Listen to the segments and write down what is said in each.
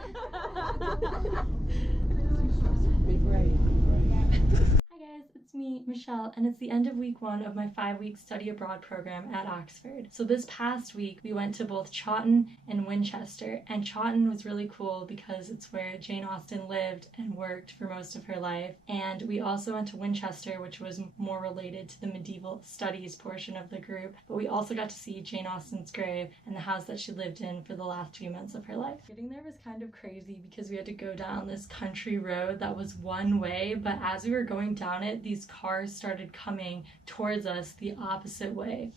Hi guys, it's me, Michelle, and it's the end of week 1 of my 5-week study abroad program at Oxford. So this past week, we went to both Chawton and Winchester, and Chawton was really cool because it's where Jane Austen lived and worked for most of her life. And we also went to Winchester, which was more related to the medieval studies portion of the group, but we also got to see Jane Austen's grave and the house that she lived in for the last few months of her life. Getting there was kind of crazy because we had to go down this country road that was one way, but as we were going down it, these cars started coming towards us the opposite way.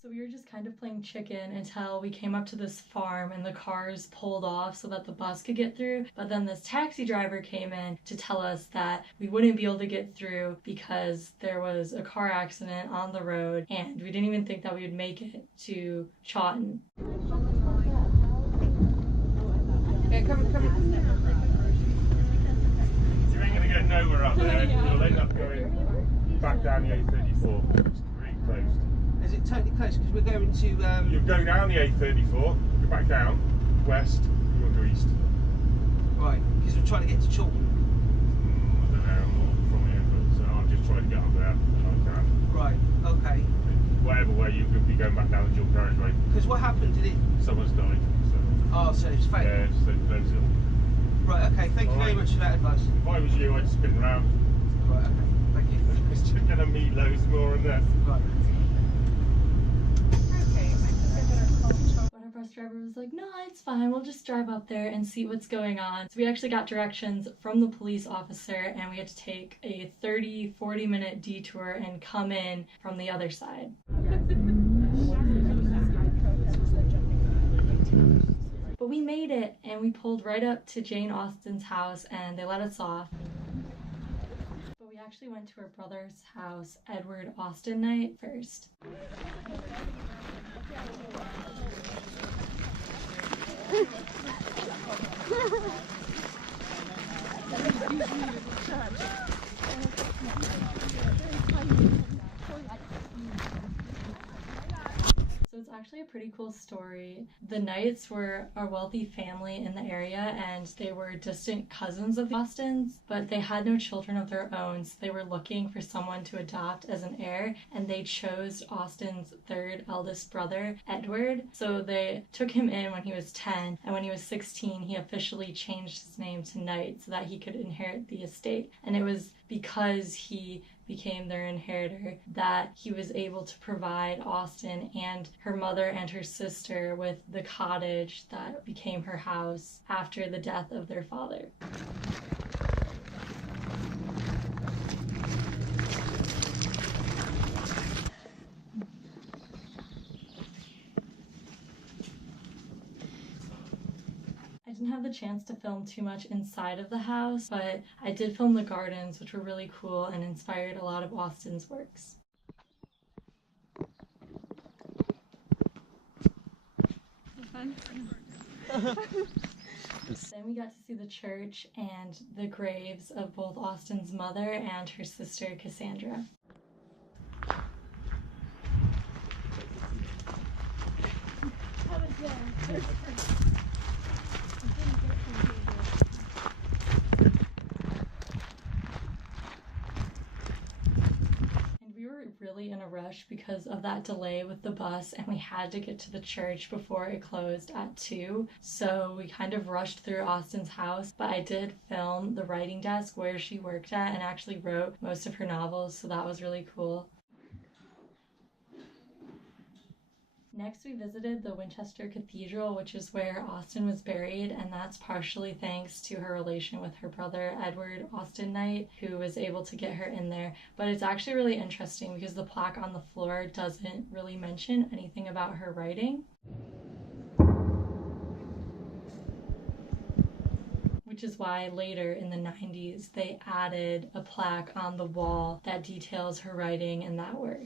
So we were just kind of playing chicken until we came up to this farm and the cars pulled off so that the bus could get through, but then this taxi driver came in to tell us that we wouldn't be able to get through because there was a car accident on the road and we didn't even think that we would make it to Chawton. Yeah, come. You ain't gonna get nowhere up there. You'll end up going back down the A34. It's really closed. Is it totally close? Because we're going to. You'll go down the A34, go back down, west, you'll go east. Right, because we're trying to get to Chawton. I don't know, I'm not from here, but so I'm just trying to get up there if I can. Right, okay. Whatever way you'll be going back down the dual carriageway. Because what happened? Did it? Someone's died. So. Oh, so it's fake. Yeah, so those ill. Right, okay. Thank you very much for that advice. If I was you, I'd spin round. Right, okay. Thank you. It's just gonna meet loads more in there. Right. But our bus driver was like, no, it's fine, we'll just drive up there and see what's going on. So we actually got directions from the police officer and we had to take a 30-40 minute detour and come in from the other side. But we made it and we pulled right up to Jane Austen's house and they let us off. But we actually went to her brother's house, Edward Austen Knight, first. So it's actually a pretty cool story. The Knights were a wealthy family in the area and they were distant cousins of the Austens, but they had no children of their own, so they were looking for someone to adopt as an heir, and they chose Austen's third eldest brother, Edward. So they took him in when he was 10, and when he was 16, he officially changed his name to Knight so that he could inherit the estate. And it was because he became their inheritor that he was able to provide Austen and her mother and her sister with the cottage that became her house after the death of their father. I didn't have the chance to film too much inside of the house, but I did film the gardens, which were really cool and inspired a lot of Austen's works. Then we got to see the church and the graves of both Austen's mother and her sister Casandra. Really in a rush because of that delay with the bus, and we had to get to the church before it closed at 2, so we kind of rushed through Austen's house. But I did film the writing desk where she worked at and actually wrote most of her novels, so that was really cool. Next, we visited the Winchester Cathedral, which is where Austen was buried, and that's partially thanks to her relation with her brother, Edward Austen Knight, who was able to get her in there. But it's actually really interesting because the plaque on the floor doesn't really mention anything about her writing. Which is why later in the 90s, they added a plaque on the wall that details her writing in that work.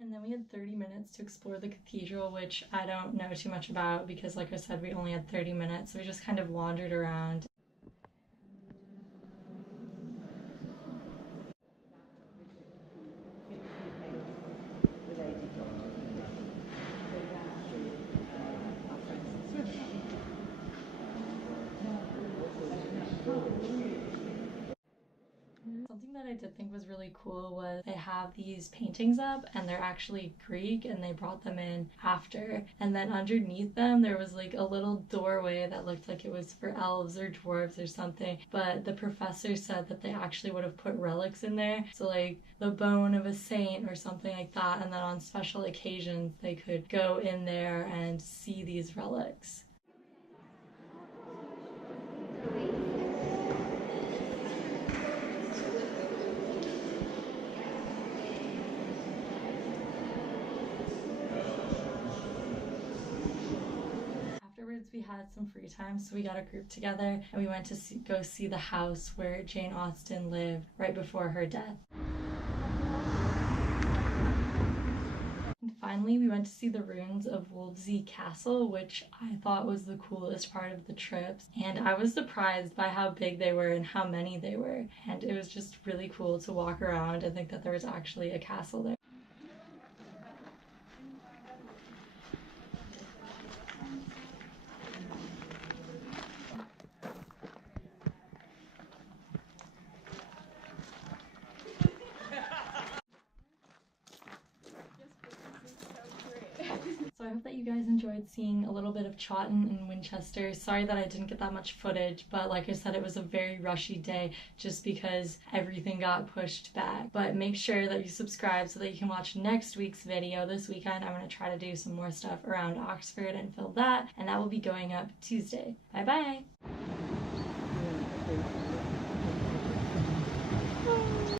And then we only had 30 minutes to explore the cathedral, which I don't know too much about because, like I said, we only had 30 minutes, so we just kind of wandered around. Something that I did think was really cool was they have these paintings up and they're actually Greek and they brought them in after. And then underneath them there was like a little doorway that looked like it was for elves or dwarves or something. But the professor said that they actually would have put relics in there. So like the bone of a saint or something like that. And then on special occasions they could go in there and see these relics. Afterwards, we had some free time, so we got a group together and we went to go see the house where Jane Austen lived right before her death. And finally, we went to see the ruins of Wolvesey Castle, which I thought was the coolest part of the trips. And I was surprised by how big they were and how many they were. And it was just really cool to walk around and think that there was actually a castle there. So I hope that you guys enjoyed seeing a little bit of Chawton and Winchester. Sorry that I didn't get that much footage, but like I said, it was a very rushy day just because everything got pushed back. But make sure that you subscribe so that you can watch next week's video. This weekend, I'm going to try to do some more stuff around Oxford and film that, and that will be going up Tuesday. Bye bye!